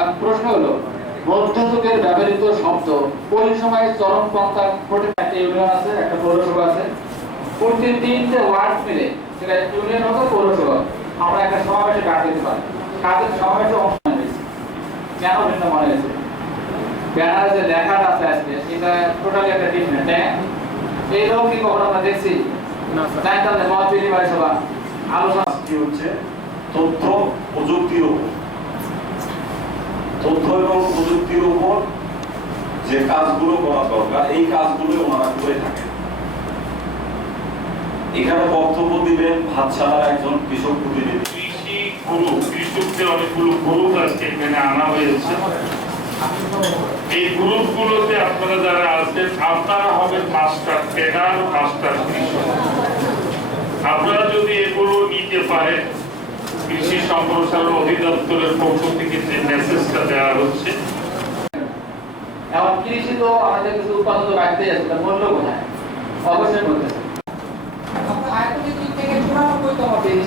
এখন প্রশ্ন হলো মধ্যযুগের ব্যবহৃত শব্দ ওই সময় চরমপন্থা ঘটে একটা ইউনিয়ন আছে একটা পৌরসভা আছে। প্রতি তিনটে ওয়ার্ড মিলে সেটা ইউনিয়ন হোক পৌরসভা আমরা একটা সমাবেশে ডাক দিতে পারি। কাজের সমাবেশে অংশ নিয়েছি কেন ভিন্ন মনে হয়েছে? ব্যানারে যে লেখাটা আছে আজকে সেটা টোটালি একটা ডিফারেন্ট হ্যাঁ? এইরকম কি কখনো আমরা দেখছি? জানতাম যে মত বিনিময় সভা আলোচনা। কি হচ্ছে তথ্য প্রযুক্তির উপর তথ্য এবং প্রযুক্তির উপর যে কাজগুলো করা দরকার, এই কাজগুলো ওনারা করে থাকেন। এখানে বক্তব্য দিবেন ভাতশালার একজন কৃষক প্রতিনিধি। কৃষি গ্রুপ কৃষকদের অনেকগুলো গ্রুপ আজকে এখানে আনা হয়েছে। এই গ্রুপগুলোতে আপনারা যারা আছেন, আপনারা মাস্টার ট্রেনার মাস্টার কৃষক। আপনারা যদি এগুলো নিতে পারেন, কৃষি সম্প্রসারণ অধিদপ্তরের পক্ষ থেকে যে মেসেজটা দেওয়া হচ্ছে এখন কৃষি তো আমাদের কিছু উৎপাদন তো বাড়তেই আছে, তার মূল্য কোথায়? অবশ্যই বলতেছে আয়তনের দিক থেকে চুরানব্বইতম দেশ।